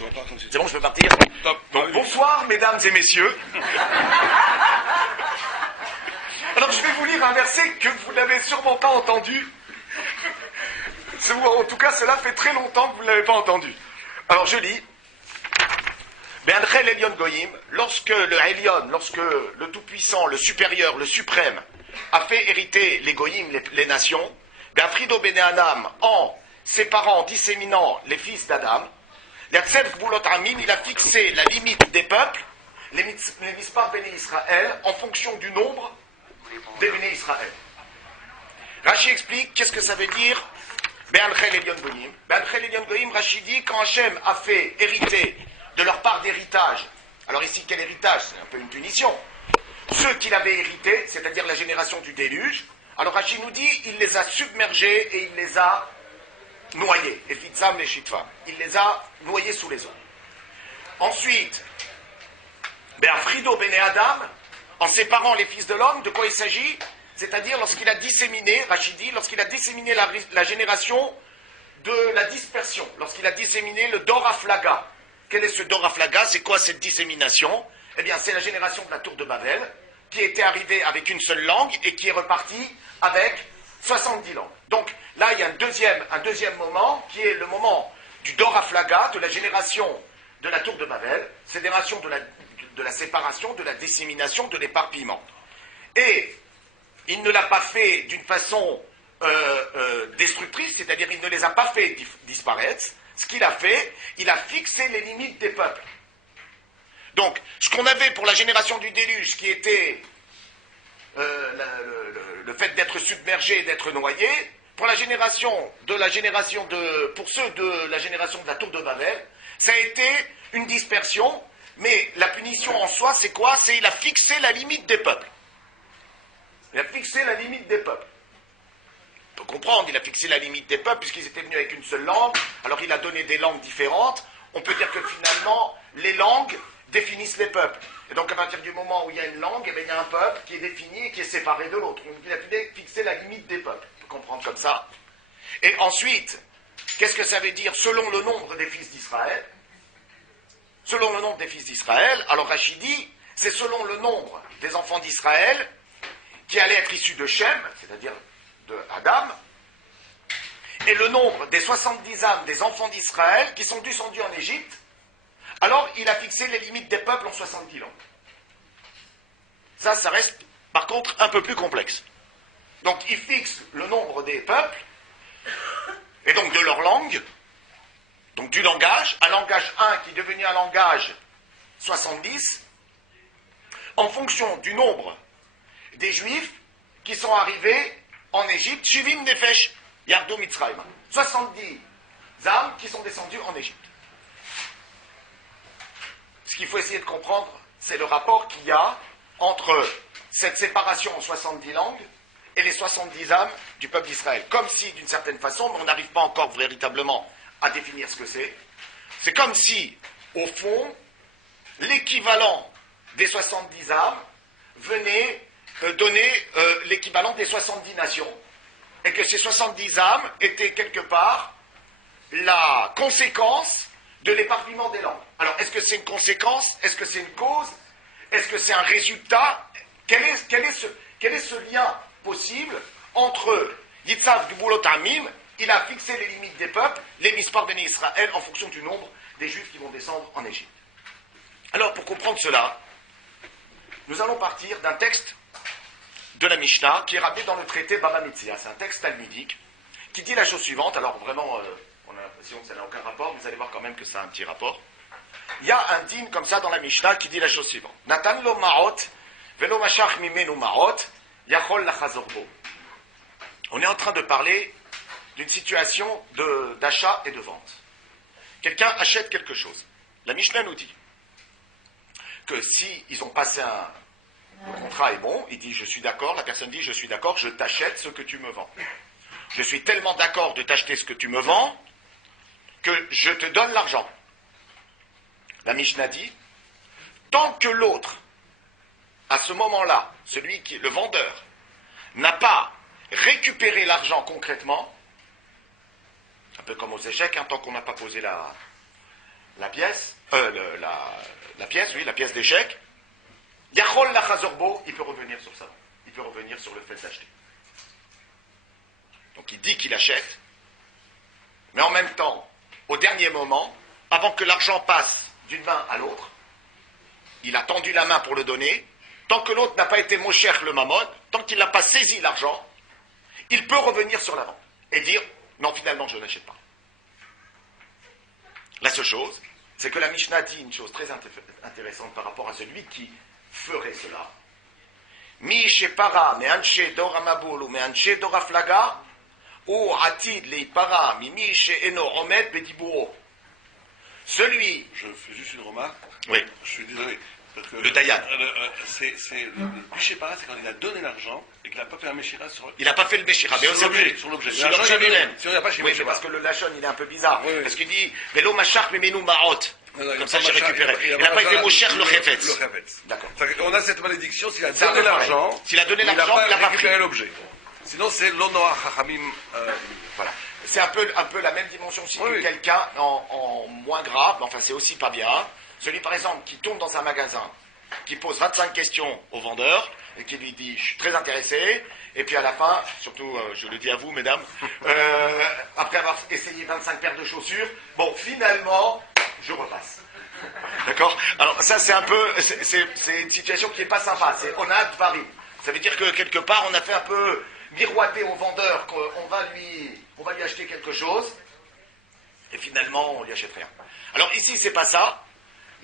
C'est bon, je peux partir? Top. Donc, bonsoir, mesdames et messieurs. Alors, je vais vous lire un verset que vous n'avez sûrement pas entendu. En tout cas, cela fait très longtemps que vous ne l'avez pas entendu. Alors, je lis. Be'anchel Elyon Goyim, lorsque le Tout-Puissant, le Supérieur, le Suprême, a fait hériter les Goyim, les nations, Be'afrido Beneanam, en séparant, en disséminant les fils d'Adam, Yatsef Gvulot Amim, il a fixé la limite des peuples, les Mispar Béné Israël, en fonction du nombre des Béné Israël. Rashi explique qu'est-ce que ça veut dire Be'anchel Elyon Goyim. Be'anchel Elyon Goyim, Rashi dit, quand Hachem a fait hériter de leur part d'héritage, alors ici quel héritage? C'est un peu une punition. Ceux qu'il avait hérités, c'est-à-dire la génération du déluge, alors Rashi nous dit, il les a submergés et il les a noyés. Et Fitzam et Shitfam. Il les a noyés sous les eaux. Ensuite, Be'afrido Bene Adam, en séparant les fils de l'homme, de quoi il s'agit? C'est-à-dire lorsqu'il a disséminé, Rashi dit, lorsqu'il a disséminé la génération de la dispersion, lorsqu'il a disséminé le Dor Aflaga. Quel est ce Dor Aflaga? C'est quoi cette dissémination? Eh bien, c'est la génération de la tour de Babel, qui était arrivée avec une seule langue et qui est repartie avec 70 langues. Donc, là, il y a un deuxième moment, qui est le moment du Dor Aflaga, de la génération de la tour de Babel, c'est la génération de la séparation, de la dissémination, de l'éparpillement. Et il ne l'a pas fait d'une façon destructrice, c'est-à-dire il ne les a pas fait disparaître. Ce qu'il a fait, il a fixé les limites des peuples. Donc, ce qu'on avait pour la génération du déluge, qui était le fait d'être submergé, d'être noyé, pour ceux de la génération de la tour de Babel, ça a été une dispersion, mais la punition en soi, c'est quoi? C'est il a fixé la limite des peuples. Il a fixé la limite des peuples. On peut comprendre, il a fixé la limite des peuples puisqu'ils étaient venus avec une seule langue, alors il a donné des langues différentes. On peut dire que finalement, les langues définissent les peuples. Et donc à partir du moment où il y a une langue, eh bien, il y a un peuple qui est défini et qui est séparé de l'autre. Donc il a fixé la limite des peuples. On peut comprendre comme ça. Et ensuite, qu'est-ce que ça veut dire selon le nombre des fils d'Israël? Selon le nombre des fils d'Israël, alors Rashi dit, c'est selon le nombre des enfants d'Israël qui allaient être issus de Shem, c'est-à-dire de Adam, et le nombre des 70 âmes des enfants d'Israël qui sont descendus en Égypte, alors il a fixé les limites des peuples en 70 langues. Ça reste par contre un peu plus complexe. Donc il fixe le nombre des peuples, et donc de leur langue, donc du langage, un langage 1 qui est devenu un langage 70, en fonction du nombre des Juifs qui sont arrivés en Égypte, Shivim Nefesh, Yardo Mitzrayim. 70 âmes qui sont descendues en Égypte. Ce qu'il faut essayer de comprendre, c'est le rapport qu'il y a entre cette séparation en 70 langues et les 70 âmes du peuple d'Israël. Comme si, d'une certaine façon, mais on n'arrive pas encore véritablement à définir ce que c'est. C'est comme si, au fond, l'équivalent des 70 âmes venait donner l'équivalent des 70 nations, et que ces 70 âmes étaient quelque part la conséquence de l'éparpillement des langues. Alors, est-ce que c'est une conséquence? Est-ce que c'est une cause? Est-ce que c'est un résultat? Quel est ce lien possible entre Yitzhak Gvulot Amim, il a fixé les limites des peuples, les Mispar Béné Israël, en fonction du nombre des Juifs qui vont descendre en Égypte. Alors, pour comprendre cela, nous allons partir d'un texte de la Mishnah, qui est ramené dans le traité Baba Metzia. C'est un texte talmudique qui dit la chose suivante. Alors vraiment, on a l'impression que ça n'a aucun rapport, vous allez voir quand même que ça a un petit rapport. Il y a un dîme comme ça dans la Mishnah qui dit la chose suivante. Natan lo ma'ot, velo mashach mimenu ma'ot, yachol lachazorbo. On est en train de parler d'une situation d'achat et de vente. Quelqu'un achète quelque chose. La Mishnah nous dit que si ils ont passé le contrat est bon, il dit je suis d'accord, la personne dit je suis d'accord, je t'achète ce que tu me vends. Je suis tellement d'accord de t'acheter ce que tu me vends que je te donne l'argent. La Mishnah dit, tant que l'autre, à ce moment-là, le vendeur, n'a pas récupéré l'argent concrètement, un peu comme aux échecs, tant qu'on n'a pas posé la pièce, la pièce, oui, la pièce d'échec, Yachol la Chazorbo, il peut revenir sur ça. Il peut revenir sur le fait d'acheter. Donc il dit qu'il achète, mais en même temps, au dernier moment, avant que l'argent passe d'une main à l'autre, il a tendu la main pour le donner, tant que l'autre n'a pas été Mosher le Mammon, tant qu'il n'a pas saisi l'argent, il peut revenir sur la vente et dire, non, finalement, je ne l'achète pas. La seule chose, c'est que la Mishnah dit une chose très intéressante par rapport à celui qui ferait cela. Mi shepara me anche dora maboul ou me anche dora flaga ou atid leipara mi she'eno omet bediburo. Celui. Je fais juste une remarque. Oui. Je suis désolé. Parce que le Dayan. Le Meshipara, c'est quand il a donné l'argent et qu'il n'a pas fait un Meshira sur. Il n'a pas fait le Meshira, mais sur l'objet. Sur l'objet. Sur l'objet lui-même. Si on n'a pas chez oui, mais parce que le Lachon, il est un peu bizarre. Oui. Parce qu'il dit Velo machach memenou maot. Comme ça, j'ai récupéré. Il n'a pas été Mosher le Chefetz. D'accord. On a cette malédiction, s'il a donné l'argent, il n'a pas récupéré l'objet. Sinon, c'est l'Onoa Chachamim. Voilà. C'est un peu la même dimension aussi que quelqu'un en moins grave, mais enfin, c'est aussi pas bien. Celui, par exemple, qui tourne dans un magasin, qui pose 25 questions au vendeur, et qui lui dit « je suis très intéressé », et puis à la fin, surtout, je le dis à vous, mesdames, après avoir essayé 25 paires de chaussures, bon, finalement, je repasse. D'accord? Alors ça, c'est un peu, c'est une situation qui n'est pas sympa, c'est « on a dvarim ». Ça veut dire que, quelque part, on a fait un peu miroiter au vendeur qu'on va lui acheter quelque chose, et finalement, on lui achète rien. Alors ici, c'est pas ça.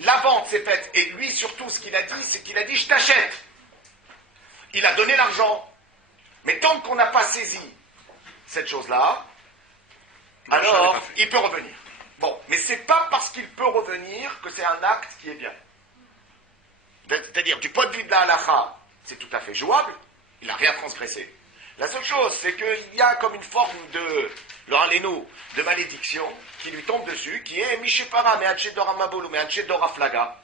La vente s'est faite, et lui surtout ce qu'il a dit, c'est qu'il a dit je t'achète. Il a donné l'argent. Mais tant qu'on n'a pas saisi cette chose-là, alors il peut revenir. Bon, mais c'est pas parce qu'il peut revenir que c'est un acte qui est bien. C'est-à-dire, du point de vue de la halakha, c'est tout à fait jouable, il n'a rien transgressé. La seule chose, c'est qu'il y a comme une forme de malédiction qui lui tombe dessus, qui est Mishepara, Me'anche Dora Maboul ou Me'anche Dora Flaga.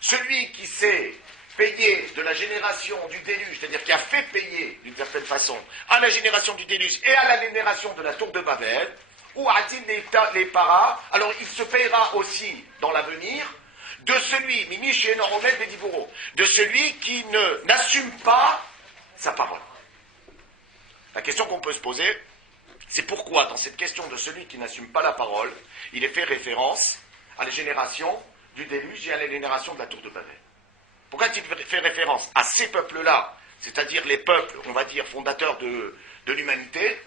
Celui qui s'est payé de la génération du déluge, c'est-à-dire qui a fait payer d'une certaine façon à la génération du déluge et à la génération de la tour de Babel, ou a-t-il les paras, alors il se payera aussi dans l'avenir de celui, de celui qui n'assume pas sa parole. La question qu'on peut se poser, c'est pourquoi, dans cette question de celui qui n'assume pas la parole, il est fait référence à la génération du déluge et à la génération de la tour de Babel. Pourquoi il fait référence à ces peuples-là, c'est-à-dire les peuples, on va dire, fondateurs de l'humanité,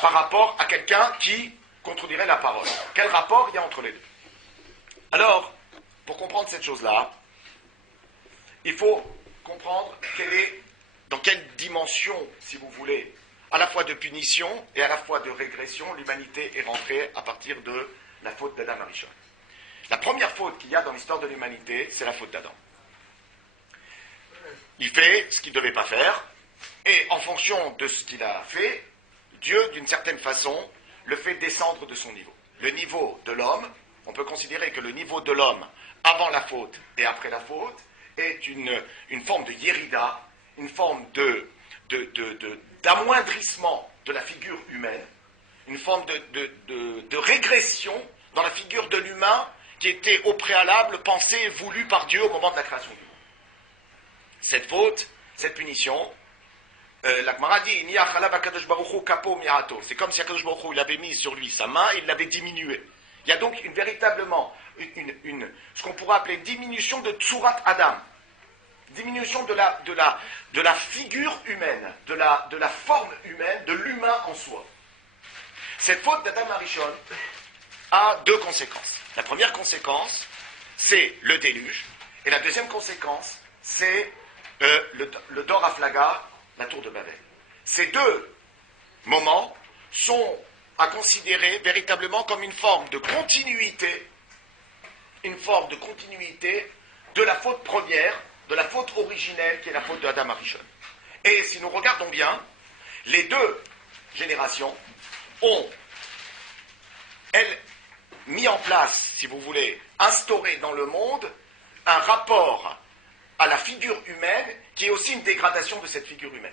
par rapport à quelqu'un qui contredirait la parole? Quel rapport il y a entre les deux? Alors, pour comprendre cette chose-là, il faut comprendre dans quelle dimension, si vous voulez, à la fois de punition et à la fois de régression, l'humanité est rentrée à partir de la faute d'Adam Arishon. La première faute qu'il y a dans l'histoire de l'humanité, c'est la faute d'Adam. Il fait ce qu'il ne devait pas faire, et en fonction de ce qu'il a fait, Dieu, d'une certaine façon, le fait descendre de son niveau. Le niveau de l'homme, on peut considérer que le niveau de l'homme, avant la faute et après la faute, est une forme de yérida, une forme d'amoindrissement de la figure humaine, une forme de régression dans la figure de l'humain qui était au préalable pensée et voulue par Dieu au moment de la création du monde. Cette faute, cette punition, la Gemara dit, c'est comme si Akadosh Baruch Hu, il avait mis sur lui sa main, il l'avait diminué. Il y a donc véritablement ce qu'on pourrait appeler diminution de Tsurat Adam, diminution de la figure humaine, de la forme humaine, de l'humain en soi. Cette faute d'Adam Arishon a deux conséquences. La première conséquence, c'est le déluge, et la deuxième conséquence, c'est le Dor Aflaga, la tour de Babel. Ces deux moments sont à considérer véritablement comme une forme de continuité de la faute première, de la faute originelle qui est la faute de Adam Arishon. Et si nous regardons bien, les deux générations ont, elles, mis en place, si vous voulez, instauré dans le monde un rapport à la figure humaine qui est aussi une dégradation de cette figure humaine.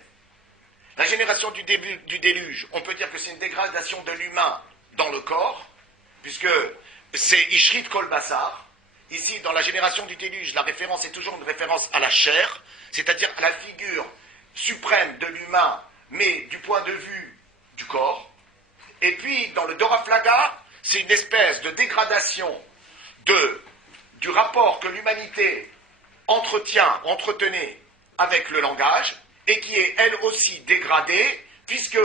La génération du déluge, on peut dire que c'est une dégradation de l'humain dans le corps, puisque c'est Ishrit Kol Bassar. Ici, dans la génération du déluge, la référence est toujours une référence à la chair, c'est-à-dire à la figure suprême de l'humain, mais du point de vue du corps. Et puis, dans le Doraflaga, c'est une espèce de dégradation du rapport que l'humanité entretenait avec le langage, et qui est elle aussi dégradée, puisque,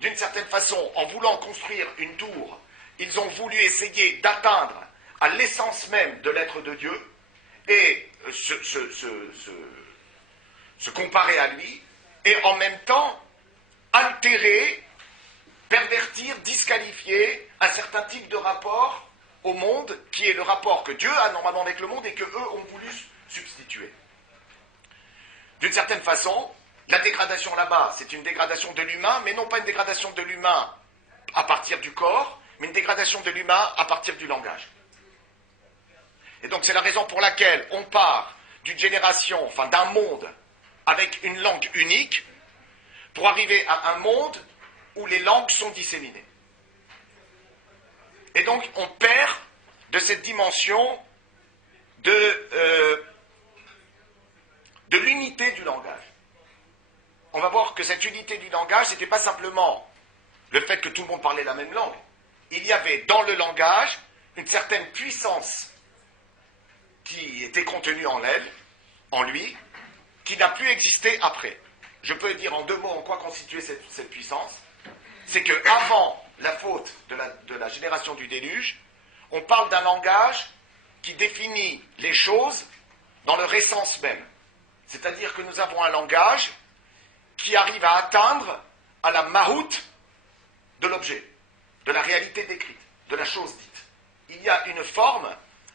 d'une certaine façon, en voulant construire une tour, ils ont voulu essayer d'atteindre à l'essence même de l'être de Dieu, et se comparer à lui, et en même temps altérer, pervertir, disqualifier un certain type de rapport au monde, qui est le rapport que Dieu a normalement avec le monde et que eux ont voulu substituer. D'une certaine façon, la dégradation là-bas, c'est une dégradation de l'humain, mais non pas une dégradation de l'humain à partir du corps, mais une dégradation de l'humain à partir du langage. Et donc c'est la raison pour laquelle on part d'une génération, enfin d'un monde avec une langue unique, pour arriver à un monde où les langues sont disséminées. Et donc on perd de cette dimension de l'unité du langage. On va voir que cette unité du langage, ce n'était pas simplement le fait que tout le monde parlait la même langue. Il y avait dans le langage une certaine puissance qui était contenue en lui, qui n'a plus existé après. Je peux dire en 2 mots en quoi constituait cette puissance. C'est qu'avant la faute de la génération du déluge, on parle d'un langage qui définit les choses dans leur essence même. C'est-à-dire que nous avons un langage qui arrive à atteindre à la mahout de l'objet, de la réalité décrite, de la chose dite. Il y a une forme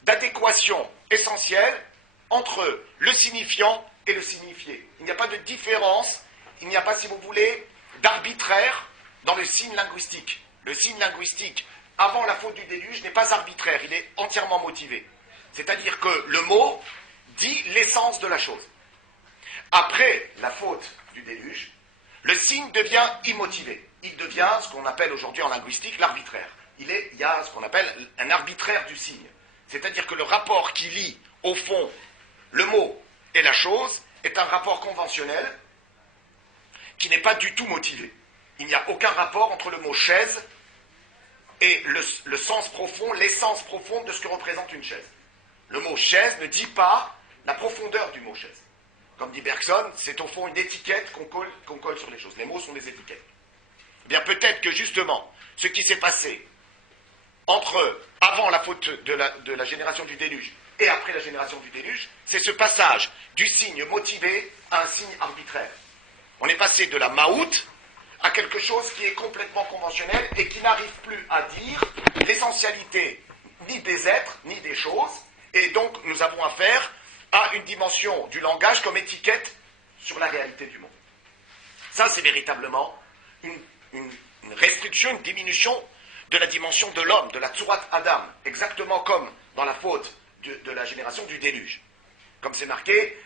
d'adéquation essentielle entre le signifiant et le signifié. Il n'y a pas de différence, il n'y a pas, si vous voulez, d'arbitraire dans le signe linguistique. Le signe linguistique, avant la faute du déluge, n'est pas arbitraire, il est entièrement motivé. C'est-à-dire que le mot dit l'essence de la chose. Après la faute du déluge, le signe devient immotivé. Il devient ce qu'on appelle aujourd'hui en linguistique l'arbitraire. Il y a ce qu'on appelle un arbitraire du signe. C'est-à-dire que le rapport qui lie, au fond, le mot et la chose est un rapport conventionnel qui n'est pas du tout motivé. Il n'y a aucun rapport entre le mot chaise et le sens profond, l'essence profonde de ce que représente une chaise. Le mot chaise ne dit pas la profondeur du mot chaise. Comme dit Bergson, c'est au fond une étiquette qu'on colle sur les choses. Les mots sont des étiquettes. Eh bien, peut-être que justement, ce qui s'est passé avant la faute de la génération du déluge et après la génération du déluge, c'est ce passage du signe motivé à un signe arbitraire. On est passé de la maout à quelque chose qui est complètement conventionnel et qui n'arrive plus à dire l'essentialité ni des êtres, ni des choses, et donc nous avons affaire à une dimension du langage comme étiquette sur la réalité du monde. Ça, c'est véritablement une restriction, une diminution de la dimension de l'homme, de la Tzurat Adam, exactement comme dans la faute de la génération du déluge. Comme c'est marqué,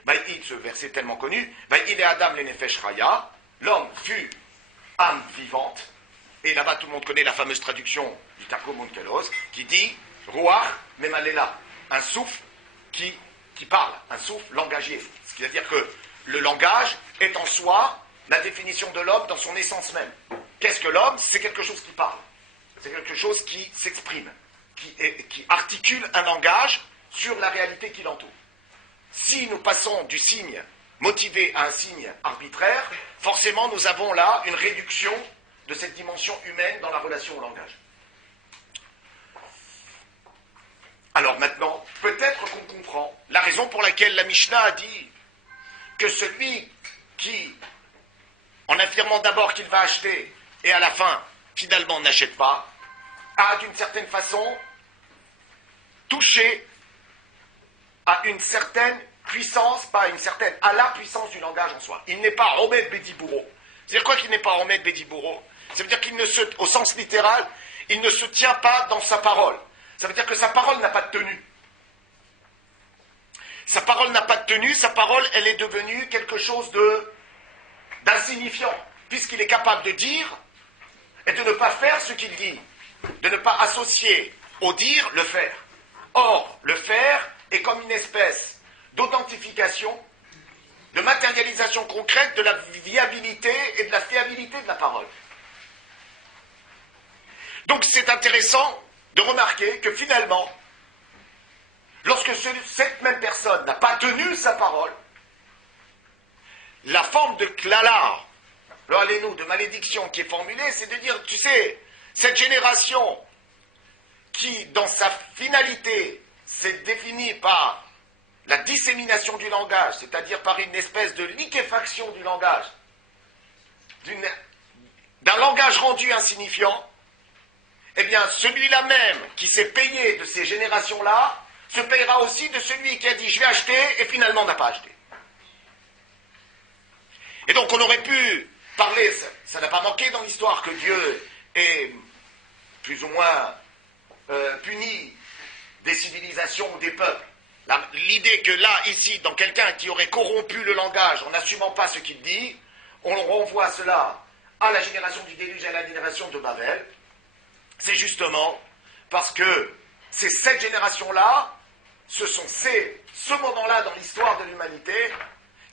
ce verset tellement connu, il est Adam le Nefesh Raya, l'homme fut âme vivante, et là-bas tout le monde connaît la fameuse traduction du Targum Onkelos, qui dit Ruach Memalela, un souffle qui parle, un souffle langagier. Ce qui veut dire que le langage est en soi la définition de l'homme dans son essence même. Qu'est-ce que l'homme? C'est quelque chose qui parle. C'est quelque chose qui s'exprime, qui articule un langage sur la réalité qui l'entoure. Si nous passons du signe motivé à un signe arbitraire, forcément nous avons là une réduction de cette dimension humaine dans la relation au langage. Alors maintenant, peut-être qu'on comprend la raison pour laquelle la Mishnah a dit que celui qui, en affirmant d'abord qu'il va acheter et à la fin, finalement, n'achète pas, a d'une certaine façon touché à une certaine puissance, pas une certaine, à la puissance du langage en soi. Il n'est pas Omed Bedibouro. C'est-à-dire quoi qu'il n'est pas Omed Bedibouro? Ça veut dire qu'il ne se, au sens littéral, il ne se tient pas dans sa parole. Ça veut dire que sa parole n'a pas de tenue. Sa parole n'a pas de tenue, sa parole, elle est devenue quelque chose d'insignifiant, puisqu'il est capable de dire et de ne pas faire ce qu'il dit, de ne pas associer au dire, le faire. Or, le faire est comme une espèce d'authentification, de matérialisation concrète de la viabilité et de la fiabilité de la parole. Donc c'est intéressant de remarquer que finalement, lorsque cette même personne n'a pas tenu sa parole, la forme de klala, de malédiction qui est formulée, c'est de dire, tu sais, cette génération qui, dans sa finalité, s'est définie par la dissémination du langage, c'est-à-dire par une espèce de liquéfaction du langage, d'un langage rendu insignifiant, eh bien, celui-là même qui s'est payé de ces générations-là, se payera aussi de celui qui a dit « je vais acheter » et finalement n'a pas acheté. Et donc on aurait pu parler, ça n'a pas manqué dans l'histoire que Dieu ait plus ou moins puni des civilisations ou des peuples. L'idée que là, ici, dans quelqu'un qui aurait corrompu le langage en n'assumant pas ce qu'il dit, on renvoie cela à la génération du déluge et à la génération de Babel, c'est justement parce que c'est cette génération-là, ce sont ce moment-là dans l'histoire de l'humanité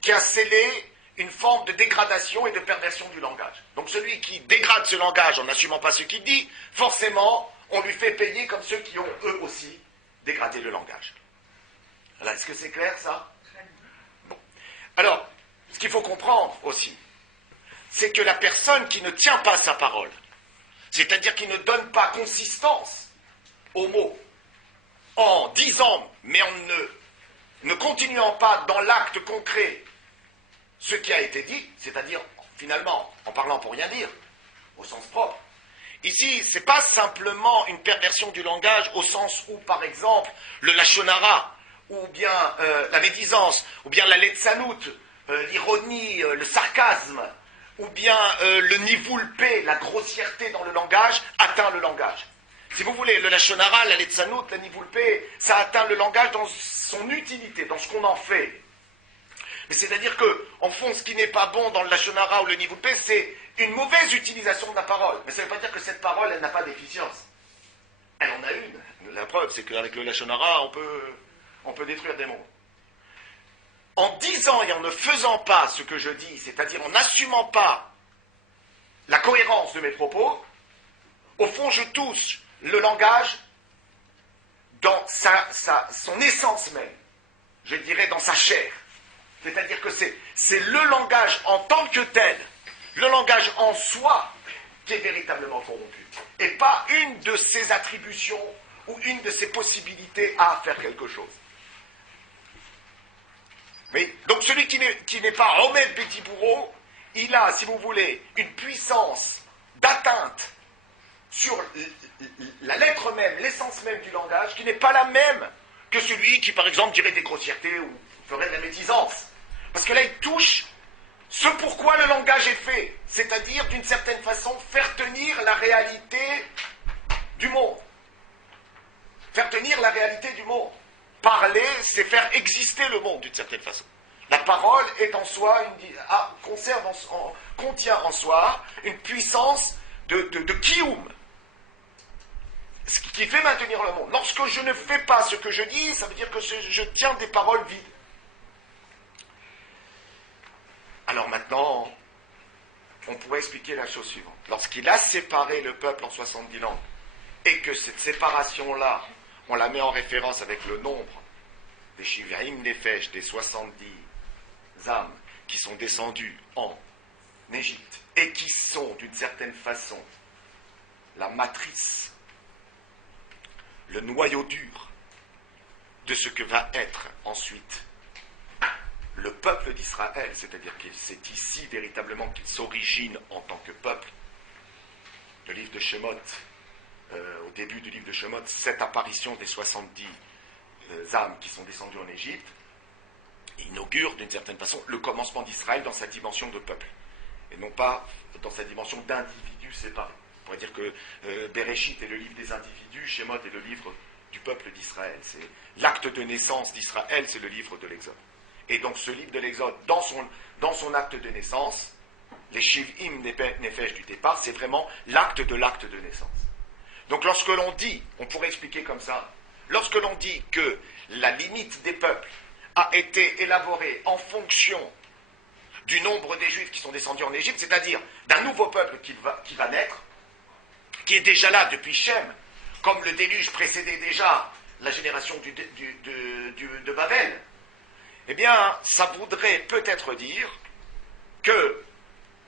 qui a scellé une forme de dégradation et de perversion du langage. Donc celui qui dégrade ce langage en n'assumant pas ce qu'il dit, forcément, on lui fait payer comme ceux qui ont eux aussi dégradé le langage. Alors, est-ce que c'est clair ça? Bon. Alors, ce qu'il faut comprendre aussi, c'est que la personne qui ne tient pas sa parole, c'est-à-dire qui ne donne pas consistance aux mots, en disant, mais en ne continuant pas dans l'acte concret ce qui a été dit, c'est-à-dire, finalement, en parlant pour rien dire, au sens propre. Ici, ce n'est pas simplement une perversion du langage au sens où, par exemple, le lachonara, ou bien la médisance, ou bien la letzanout, l'ironie, le sarcasme, ou bien le nivoulpé, la grossièreté dans le langage, atteint le langage. Si vous voulez, le lachonara, la letzanout, la nivoulpé, ça atteint le langage dans son utilité, dans ce qu'on en fait. Mais c'est-à-dire qu'en fond, ce qui n'est pas bon dans le lachonara ou le nivoulpé, c'est une mauvaise utilisation de la parole. Mais ça ne veut pas dire que cette parole, elle n'a pas d'efficience. Elle en a une. La preuve, c'est qu'avec le lachonara, on peut détruire des mots. En disant et en ne faisant pas ce que je dis, c'est-à-dire en n'assumant pas la cohérence de mes propos, au fond, je touche le langage dans son essence même. Je dirais dans sa chair. C'est-à-dire que c'est le langage en tant que tel, le langage en soi, qui est véritablement corrompu. Et pas une de ses attributions ou une de ses possibilités à faire quelque chose. Oui. Donc celui qui n'est pas Homed Betibourou, il a, si vous voulez, une puissance d'atteinte sur la lettre même, l'essence même du langage, qui n'est pas la même que celui qui, par exemple, dirait des grossièretés ou ferait de la médisance. Parce que là, il touche ce pourquoi le langage est fait, c'est-à-dire, d'une certaine façon, faire tenir la réalité du monde. Faire tenir la réalité du monde. Parler, c'est faire exister le monde, d'une certaine façon. La parole est en soi, contient en soi une puissance de kioum, ce qui fait maintenir le monde. Lorsque je ne fais pas ce que je dis, ça veut dire que je tiens des paroles vides. Alors maintenant, on pourrait expliquer la chose suivante. Lorsqu'il a séparé le peuple en 70 langues, et que cette séparation-là, on la met en référence avec le nombre des Shivrim Nefesh, des 70 âmes qui sont descendues en Égypte, et qui sont, d'une certaine façon, la matrice, le noyau dur de ce que va être ensuite le peuple d'Israël, c'est-à-dire que c'est ici véritablement qu'il s'origine en tant que peuple. Le livre de Shemot, au début du livre de Shemot, cette apparition des 70 âmes qui sont descendues en Égypte inaugure d'une certaine façon le commencement d'Israël dans sa dimension de peuple, et non pas dans sa dimension d'individu séparé. On pourrait dire que Bereshit est le livre des individus, Shemot est le livre du peuple d'Israël. C'est l'acte de naissance d'Israël, c'est le livre de l'Exode. Et donc ce livre de l'Exode, dans son acte de naissance, les Shivim Nefesh du départ, c'est vraiment l'acte de naissance. Donc lorsque l'on dit, on pourrait expliquer comme ça, lorsque l'on dit que la limite des peuples a été élaborée en fonction du nombre des Juifs qui sont descendus en Égypte, c'est-à-dire d'un nouveau peuple qui va naître, qui est déjà là depuis Shem, comme le déluge précédait déjà la génération de Babel, eh bien, ça voudrait peut-être dire que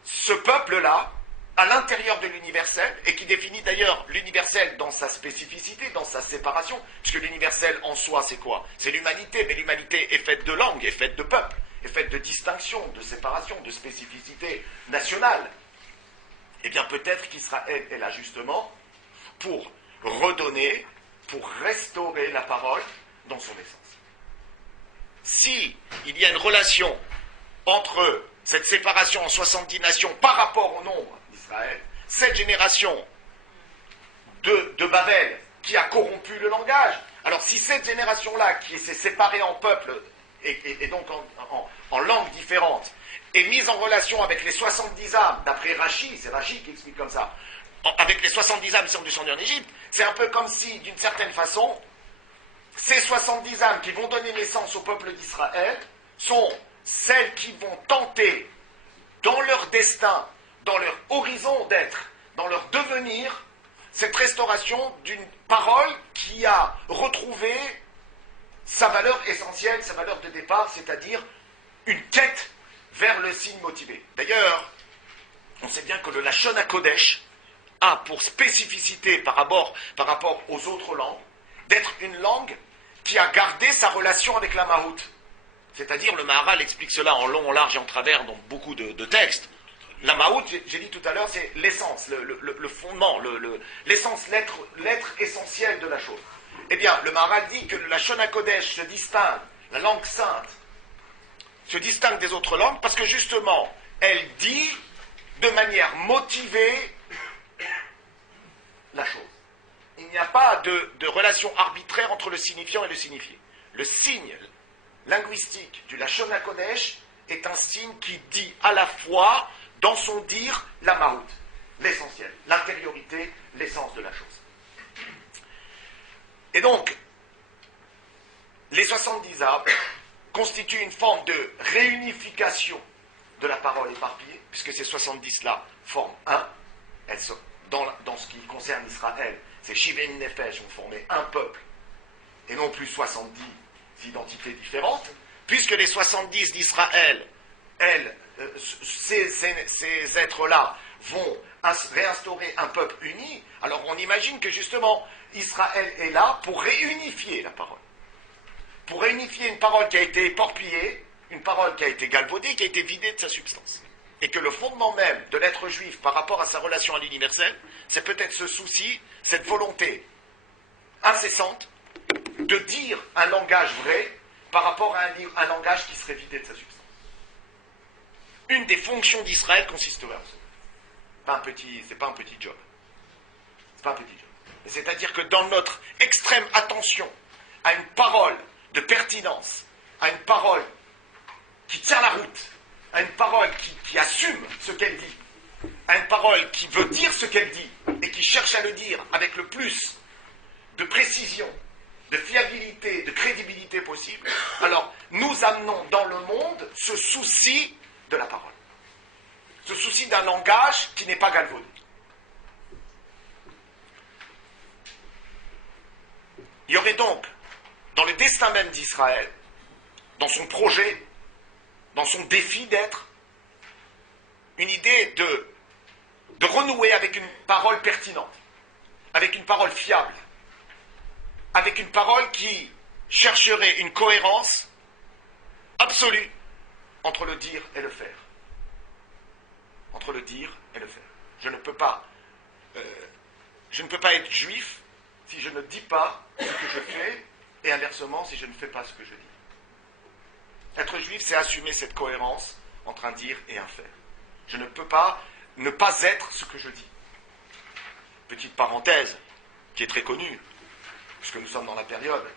ce peuple-là, à l'intérieur de l'universel, et qui définit d'ailleurs l'universel dans sa spécificité, dans sa séparation, puisque l'universel en soi, c'est quoi? C'est l'humanité, mais l'humanité est faite de langues, est faite de peuples, est faite de distinction, de séparation, de spécificité nationale. Eh bien, peut-être qu'Israël est là justement pour redonner, pour restaurer la parole dans son essence. Si il y a une relation entre cette séparation en 70 nations par rapport au nombre d'Israël, cette génération de Babel qui a corrompu le langage, alors si cette génération-là qui s'est séparée en peuples et donc en langues différentes est mise en relation avec les 70 âmes, d'après Rachi, c'est Rachi qui explique comme ça, avec les 70 âmes qui sont descendues en Égypte, c'est un peu comme si, d'une certaine façon, ces 70 âmes qui vont donner naissance au peuple d'Israël sont celles qui vont tenter, dans leur destin, dans leur horizon d'être, dans leur devenir, cette restauration d'une parole qui a retrouvé sa valeur essentielle, sa valeur de départ, c'est-à-dire une quête vers le signe motivé. D'ailleurs, on sait bien que le Lachon HaKodesh a pour spécificité par rapport aux autres langues d'être une langue qui a gardé sa relation avec la Mahout. C'est-à-dire, le Maharal explique cela en long, en large et en travers dans beaucoup de textes. La Mahout, j'ai dit tout à l'heure, c'est l'essence, le fondement, l'essence, l'être essentiel de la chose. Eh bien, le Maharal dit que la Lachon HaKodesh se distingue, la langue sainte, se distingue des autres langues parce que justement, elle dit de manière motivée la chose. Il n'y a pas de relation arbitraire entre le signifiant et le signifié. Le signe linguistique du Lachon HaKodesh est un signe qui dit à la fois, dans son dire, la mahout, l'essentiel, l'intériorité, l'essence de la chose. Et donc, les 70 âmes constituent une forme de réunification de la parole éparpillée, puisque ces 70-là forment un. Elles sont, dans ce qui concerne Israël, ces Shiven Nefesh ont formé un peuple, et non plus 70 identités différentes, puisque les 70 d'Israël, ces êtres-là vont réinstaurer un peuple uni. Alors on imagine que justement Israël est là pour réunifier la parole, pour réunifier une parole qui a été éparpillée, une parole qui a été galvaudée, qui a été vidée de sa substance. Et que le fondement même de l'être juif par rapport à sa relation à l'universel, c'est peut-être ce souci, cette volonté incessante de dire un langage vrai par rapport à un langage qui serait vidé de sa substance. Une des fonctions d'Israël consisterait en ça. C'est pas un petit job. C'est pas un petit job. C'est-à-dire que dans notre extrême attention à une parole de pertinence, à une parole qui tient la route, à une parole qui assume ce qu'elle dit, à une parole qui veut dire ce qu'elle dit et qui cherche à le dire avec le plus de précision, de fiabilité, de crédibilité possible, alors nous amenons dans le monde ce souci de la parole. Ce souci d'un langage qui n'est pas galvaudé. Il y aurait donc, dans le destin même d'Israël, dans son projet, dans son défi d'être, une idée de renouer avec une parole pertinente, avec une parole fiable, avec une parole qui chercherait une cohérence absolue entre le dire et le faire. Entre le dire et le faire. Je ne peux pas être juif si je ne dis pas ce que je fais, et inversement si je ne fais pas ce que je dis. Être juif, c'est assumer cette cohérence entre un dire et un faire. Je ne peux pas ne pas être ce que je dis. Petite parenthèse, qui est très connue, puisque nous sommes dans la période.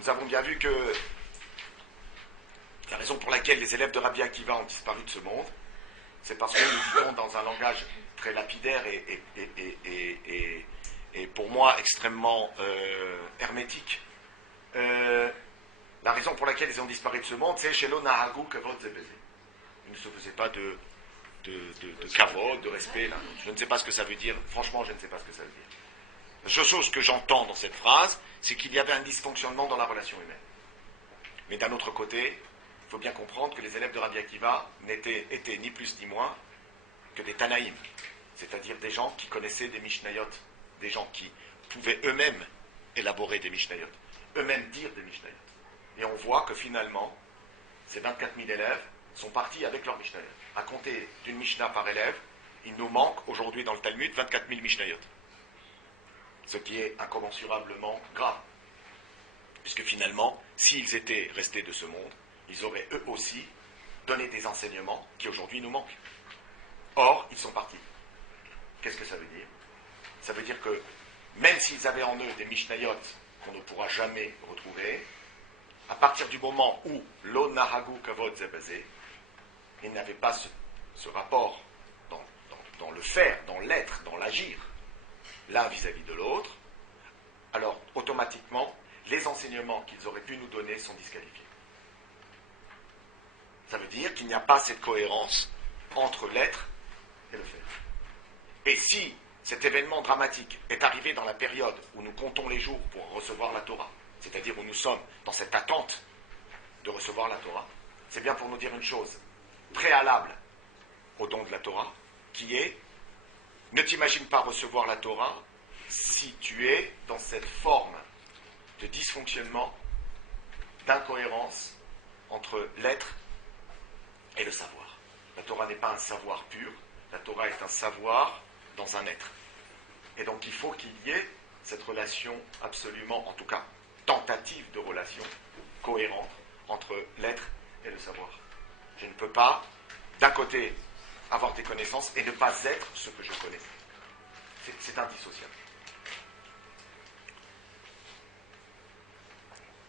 Nous avons bien vu que la raison pour laquelle les élèves de Rabbi Akiva ont disparu de ce monde, c'est parce que nous vivons dans un langage très lapidaire et et pour moi extrêmement hermétique. La raison pour laquelle ils ont disparu de ce monde, c'est chez l'Onahagu Kavod Zebeze. Ils ne se faisaient pas de kavod, de respect. Là. Je ne sais pas ce que ça veut dire. Franchement, je ne sais pas ce que ça veut dire. La seule chose que j'entends dans cette phrase, c'est qu'il y avait un dysfonctionnement dans la relation humaine. Mais d'un autre côté, il faut bien comprendre que les élèves de Rabbi Akiva étaient ni plus ni moins que des Tanaïm, c'est-à-dire des gens qui connaissaient des Mishnayot, des gens qui pouvaient eux-mêmes élaborer des Mishnayot, eux-mêmes dire des Mishnayot. Et on voit que finalement, ces 24 000 élèves sont partis avec leur Mishnayot. À compter d'une Mishnah par élève, il nous manque aujourd'hui dans le Talmud 24 000 Mishnayot. Ce qui est incommensurablement grave. Puisque finalement, s'ils étaient restés de ce monde, ils auraient eux aussi donné des enseignements qui aujourd'hui nous manquent. Or, ils sont partis. Qu'est-ce que ça veut dire? Ça veut dire que même s'ils avaient en eux des Mishnayot qu'on ne pourra jamais retrouver, à partir du moment où lo nahagu kavod zebazé, ils n'avaient pas ce rapport dans le faire, dans l'être, dans l'agir, l'un vis-à-vis de l'autre, alors automatiquement, les enseignements qu'ils auraient pu nous donner sont disqualifiés. Ça veut dire qu'il n'y a pas cette cohérence entre l'être et le faire. Et si cet événement dramatique est arrivé dans la période où nous comptons les jours pour recevoir la Torah, c'est-à-dire où nous sommes dans cette attente de recevoir la Torah, c'est bien pour nous dire une chose préalable au don de la Torah, qui est ne t'imagine pas recevoir la Torah si tu es dans cette forme de dysfonctionnement, d'incohérence entre l'être et le savoir. La Torah n'est pas un savoir pur, la Torah est un savoir dans un être. Et donc il faut qu'il y ait cette relation absolument, en tout cas, tentative de relation cohérente entre l'être et le savoir. Je ne peux pas, d'un côté, avoir des connaissances et ne pas être ce que je connais. C'est indissociable.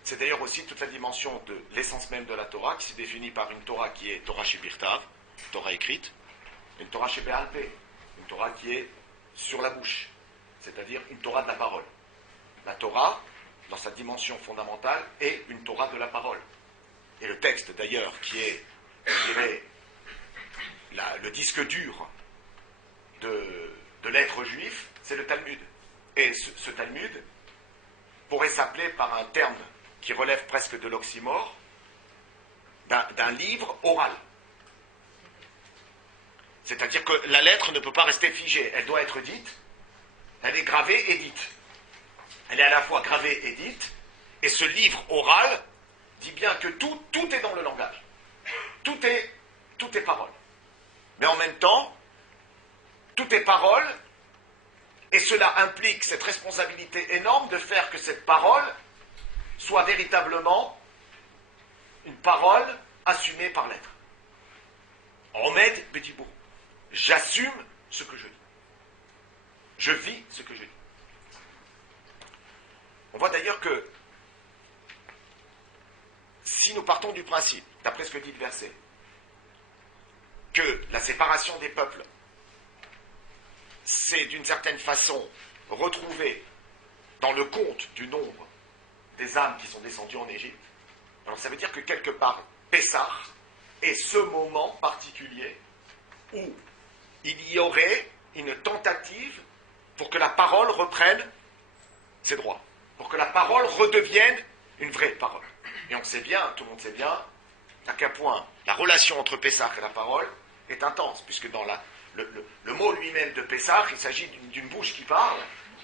C'est d'ailleurs aussi toute la dimension de l'essence même de la Torah, qui se définit par une Torah qui est Torah Shebirtav, Torah écrite, et une Torah Shebe'alpeh, une Torah qui est sur la bouche, c'est-à-dire une Torah de la parole. La Torah, dans sa dimension fondamentale, est une Torah de la parole. Et le texte, d'ailleurs, qui est, je dirais, le disque dur de l'être juif, c'est le Talmud. Et ce Talmud pourrait s'appeler par un terme qui relève presque de l'oxymore, d'un livre oral. C'est-à-dire que la lettre ne peut pas rester figée, elle doit être dite, elle est gravée et dite. Elle est à la fois gravée et dite, et ce livre oral dit bien que tout est dans le langage. Tout est parole. Mais en même temps, tout est parole, et cela implique cette responsabilité énorme de faire que cette parole soit véritablement une parole assumée par l'être. Omed Bedibour. J'assume ce que je dis. Je vis ce que je dis. On voit d'ailleurs que si nous partons du principe, d'après ce que dit le verset, que la séparation des peuples, c'est d'une certaine façon retrouvé dans le compte du nombre des âmes qui sont descendues en Égypte, alors ça veut dire que quelque part, Pessah est ce moment particulier où il y aurait une tentative pour que la parole reprenne ses droits, pour que la parole redevienne une vraie parole. Et on sait bien, tout le monde sait bien, à quel point la relation entre Pessah et la parole est intense, puisque dans le mot lui-même de Pessah, il s'agit d'une bouche qui parle.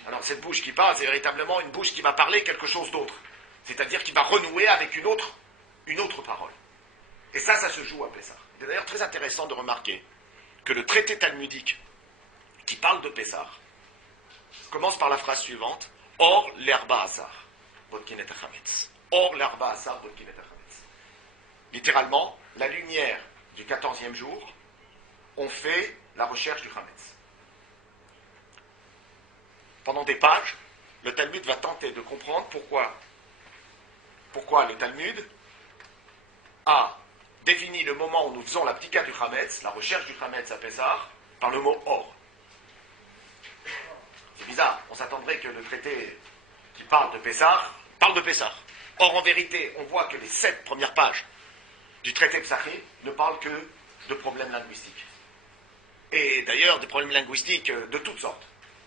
Alors cette bouche qui parle, c'est véritablement une bouche qui va parler quelque chose d'autre, c'est-à-dire qui va renouer avec une autre parole. Et ça se joue à Pessah. C'est d'ailleurs très intéressant de remarquer que le traité talmudique qui parle de Pessah commence par la phrase suivante: Or l'herba azar, botkinet hachametz. Or l'herba azar, botkinet hachametz. Littéralement, la lumière du 14e jour, on fait la recherche du Hametz. Pendant des pages, le Talmud va tenter de comprendre pourquoi le Talmud a défini le moment où nous faisons la ptika du Hametz, la recherche du Hametz à Pessah, par le mot or. C'est bizarre, on s'attendrait que le traité qui parle de Pessah. Or, en vérité, on voit que les 7 premières pages du traité Psachim ne parlent que de problèmes linguistiques. Et d'ailleurs, des problèmes linguistiques de toutes sortes.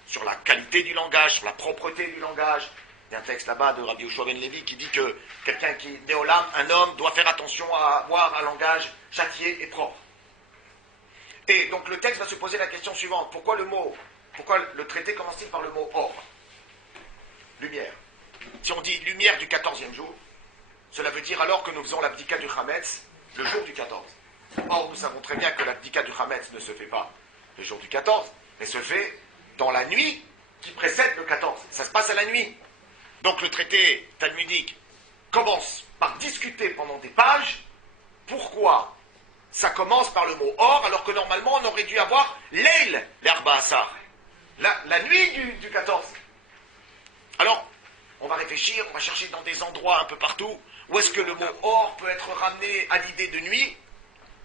Sur la qualité du langage, sur la propreté du langage. Il y a un texte là-bas de Rabbi Yoshua ben Levi qui dit que quelqu'un qui est né au Lam, un homme, doit faire attention à avoir un langage châtié et propre. Et donc le texte va se poser la question suivante. Pourquoi le traité commence-t-il par le mot or? Lumière. Si on dit lumière du 14e jour, cela veut dire alors que nous faisons l'abdika du Hametz le jour du 14. Or, nous savons très bien que l'abdika du Hametz ne se fait pas le jour du 14, mais se fait dans la nuit qui précède le 14. Ça se passe à la nuit. Donc le traité talmudique commence par discuter pendant des pages pourquoi ça commence par le mot or, alors que normalement on aurait dû avoir Leil, l'herba assar, la nuit du 14. Alors, on va réfléchir, on va chercher dans des endroits un peu partout, où est-ce que le mot or peut être ramené à l'idée de nuit,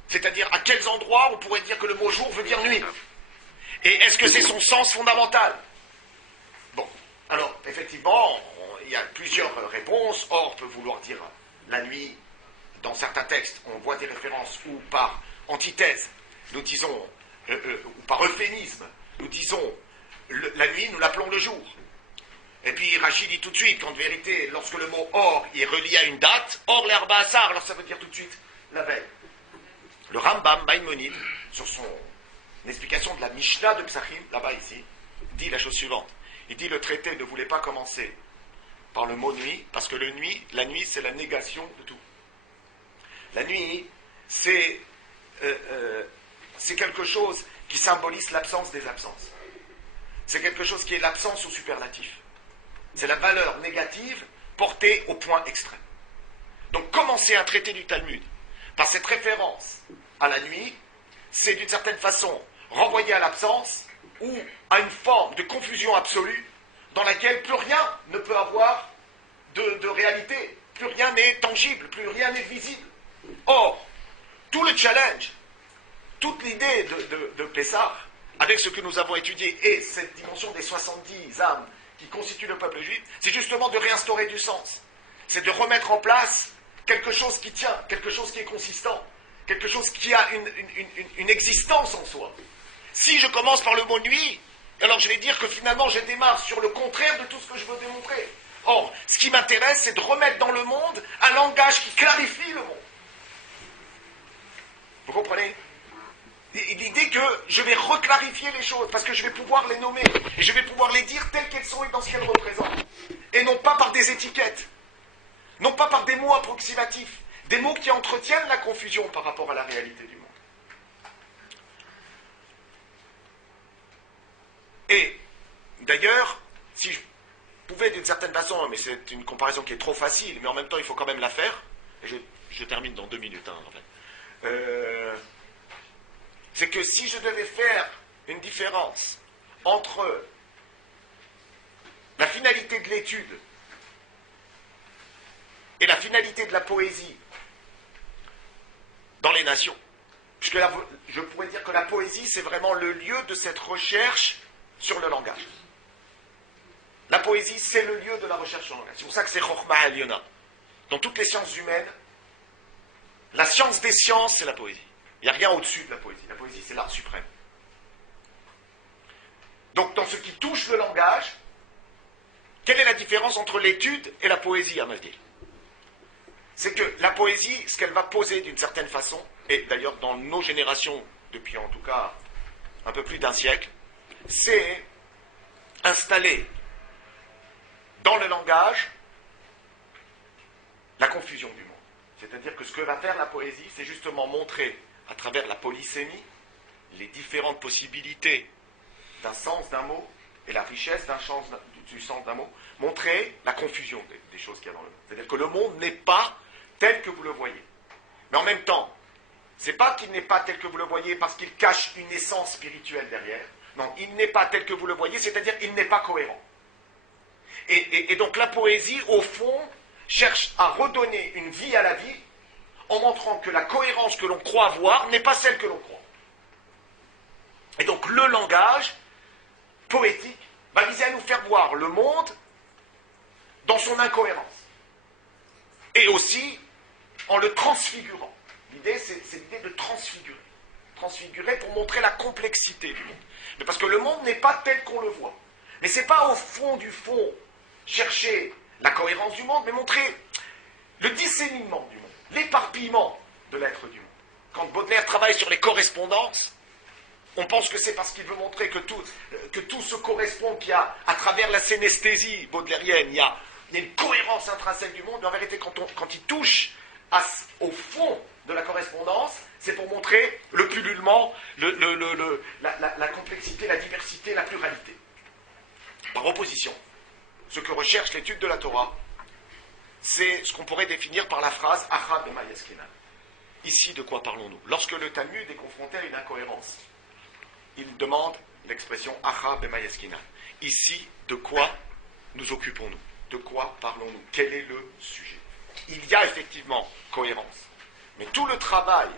c'est-à-dire à quels endroits on pourrait dire que le mot jour veut dire nuit. Et est-ce que c'est son sens fondamental? Bon, alors, effectivement, il y a plusieurs réponses. Or peut vouloir dire la nuit. Dans certains textes, on voit des références où par antithèse, nous disons, ou par euphémisme, nous disons la nuit, nous l'appelons le jour. Et puis Rachid dit tout de suite qu'en vérité, lorsque le mot or est relié à une date, or l'herba assar, alors ça veut dire tout de suite la veille. Le Rambam Maïmonide, sur son explication de la Mishnah de Psachim, là-bas ici, dit la chose suivante. Il dit le traité ne voulait pas commencer par le mot nuit, parce que la nuit c'est la négation de tout. La nuit, c'est quelque chose qui symbolise l'absence des absences. C'est quelque chose qui est l'absence au superlatif. C'est la valeur négative portée au point extrême. Donc commencer un traité du Talmud par cette référence à la nuit, c'est d'une certaine façon renvoyer à l'absence ou à une forme de confusion absolue dans laquelle plus rien ne peut avoir de réalité, plus rien n'est tangible, plus rien n'est visible. Or, tout le challenge, toute l'idée de Pessah, avec ce que nous avons étudié, et cette dimension des 70 âmes qui constituent le peuple juif, c'est justement de réinstaurer du sens. C'est de remettre en place quelque chose qui tient, quelque chose qui est consistant, quelque chose qui a une existence en soi. Si je commence par le mot nuit, alors je vais dire que finalement je démarre sur le contraire de tout ce que je veux démontrer. Or, ce qui m'intéresse, c'est de remettre dans le monde un langage qui clarifie le monde. Vous comprenez? L'idée que je vais reclarifier les choses, parce que je vais pouvoir les nommer, et je vais pouvoir les dire telles qu'elles sont et dans ce qu'elles représentent. Et non pas par des étiquettes, non pas par des mots approximatifs, des mots qui entretiennent la confusion par rapport à la réalité du monde. Et, d'ailleurs, si je pouvais d'une certaine façon, mais c'est une comparaison qui est trop facile, mais en même temps il faut quand même la faire, et je termine dans 2 minutes, en fait. C'est que si je devais faire une différence entre la finalité de l'étude et la finalité de la poésie dans les nations, puisque je pourrais dire que la poésie, c'est vraiment le lieu de cette recherche sur le langage. La poésie, c'est le lieu de la recherche sur le langage. C'est pour ça que c'est Chokhmah Alyona. Dans toutes les sciences humaines, la science des sciences, c'est la poésie. Il n'y a rien au-dessus de la poésie. La poésie, c'est l'art suprême. Donc, dans ce qui touche le langage, quelle est la différence entre l'étude et la poésie, à Mavdil? C'est que la poésie, ce qu'elle va poser d'une certaine façon, et d'ailleurs dans nos générations, depuis en tout cas un peu plus d'un siècle, c'est installer dans le langage la confusion du monde. C'est-à-dire que ce que va faire la poésie, c'est justement montrer à travers la polysémie les différentes possibilités d'un sens d'un mot et la richesse du sens d'un mot, montrer la confusion des choses qu'il y a dans le monde. C'est-à-dire que le monde n'est pas tel que vous le voyez. Mais en même temps, c'est pas qu'il n'est pas tel que vous le voyez parce qu'il cache une essence spirituelle derrière. Non, il n'est pas tel que vous le voyez, c'est-à-dire qu'il n'est pas cohérent. Et donc la poésie, au fond, cherche à redonner une vie à la vie en montrant que la cohérence que l'on croit voir n'est pas celle que l'on croit. Et donc le langage poétique va viser à nous faire voir le monde dans son incohérence. Et aussi en le transfigurant. L'idée, c'est l'idée de transfigurer. Transfigurer pour montrer la complexité du monde. Mais parce que le monde n'est pas tel qu'on le voit. Mais ce n'est pas au fond du fond chercher la cohérence du monde, mais montrer le disséminement du monde, l'éparpillement de l'être du monde. Quand Baudelaire travaille sur les correspondances, on pense que c'est parce qu'il veut montrer que tout se correspond, qu'il y a, à travers la synesthésie baudelairienne, il y a une cohérence intrinsèque du monde, mais en vérité, quand il touche au fond de la correspondance, c'est pour montrer le pullulement, la complexité, la diversité, la pluralité. Par opposition, ce que recherche l'étude de la Torah, c'est ce qu'on pourrait définir par la phrase « Acha bema yaskinan ». Ici, de quoi parlons-nous? Lorsque le Talmud est confronté à une incohérence, il demande l'expression « Acha bema yaskinan ». Ici, de quoi nous occupons-nous? De quoi parlons-nous? Quel est le sujet? Il y a effectivement cohérence, mais tout le travail,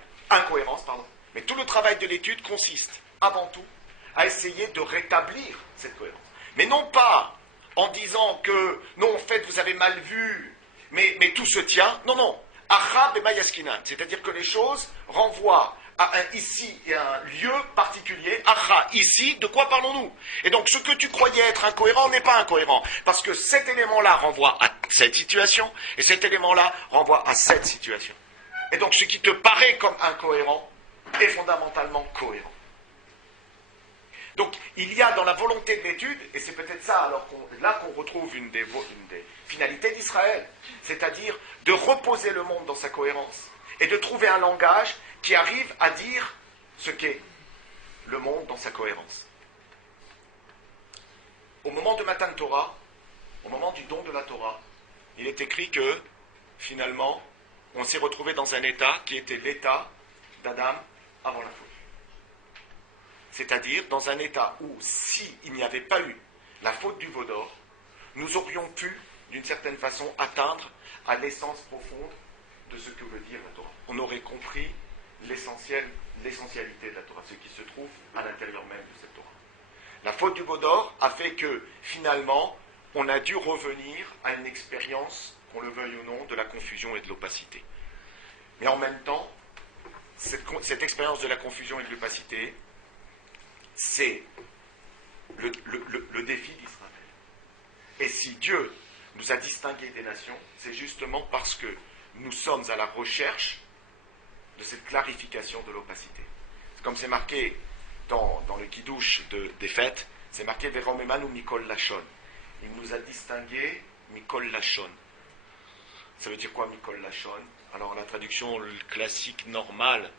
mais tout le travail de l'étude consiste, avant tout, à essayer de rétablir cette cohérence. Mais non pas en disant que, non, en fait, vous avez mal vu, mais tout se tient. Non, non. Acha bema yaskinan, c'est-à-dire que les choses renvoient à ici et à un lieu particulier. Acha, ici, de quoi parlons-nous? Et donc, ce que tu croyais être incohérent n'est pas incohérent, parce que cet élément-là renvoie à cette situation, et cet élément-là renvoie à cette situation. Et donc, ce qui te paraît comme incohérent est fondamentalement cohérent. Donc, il y a dans la volonté de l'étude, et c'est peut-être ça alors là qu'on retrouve une des finalités d'Israël, c'est-à-dire de reposer le monde dans sa cohérence et de trouver un langage qui arrive à dire ce qu'est le monde dans sa cohérence. Au moment de Matan Torah, au moment du don de la Torah, il est écrit que, finalement, on s'est retrouvé dans un état qui était l'état d'Adam avant la faute. C'est-à-dire dans un état où, s'il n'y avait pas eu la faute du veau d'or, nous aurions pu, d'une certaine façon, atteindre à l'essence profonde de ce que veut dire la Torah. On aurait compris l'essentialité de la Torah, ce qui se trouve à l'intérieur même de cette Torah. La faute du veau d'or a fait que, finalement, on a dû revenir à une expérience, qu'on le veuille ou non, de la confusion et de l'opacité. Mais en même temps, cette expérience de la confusion et de l'opacité, c'est le défi d'Israël. Et si Dieu nous a distingués des nations, c'est justement parce que nous sommes à la recherche de cette clarification de l'opacité. Comme c'est marqué dans le Kiddush des fêtes, c'est marqué « Veromemanu Mikol Lachon ». Il nous a distingués Mikol Lachon. Ça veut dire quoi Mikol Lachon? Alors la traduction classique normale,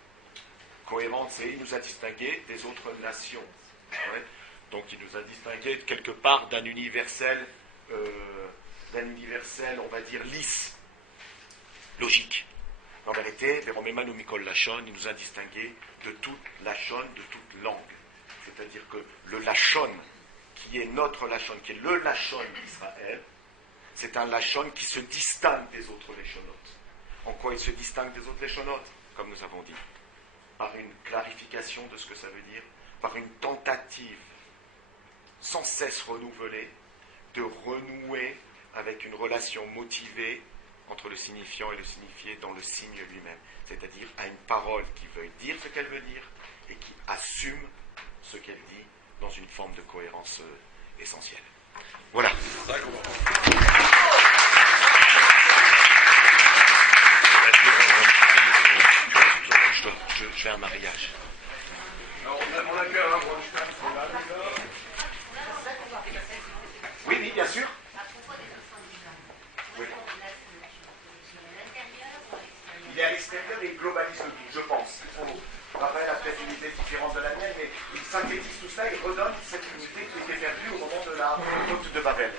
cohérente, c'est « Il nous a distingués des autres nations ». Ouais. Donc il nous a distingués quelque part d'un universel, on va dire, lisse, logique. En vérité, Veromemanu Mikol Lachon, il nous a distingués de toute Lachon, de toute langue. C'est-à-dire que le Lachon, qui est notre Lachon, qui est le Lachon d'Israël, c'est un Lachon qui se distingue des autres Lachonotes. En quoi il se distingue des autres Lachonotes? Comme nous avons dit, par une clarification de ce que ça veut dire, par une tentative sans cesse renouvelée de renouer avec une relation motivée entre le signifiant et le signifié dans le signe lui-même, c'est-à-dire à une parole qui veuille dire ce qu'elle veut dire et qui assume ce qu'elle dit dans une forme de cohérence essentielle. Voilà. Je fais un mariage. Oui, bien sûr. Oui. Il est à l'extérieur et il globalise le tout, je pense. Raphaël a peut-être une idée différente de la mienne, mais il synthétise tout ça et redonne cette unité qui était perdue au moment de la faute de Babel.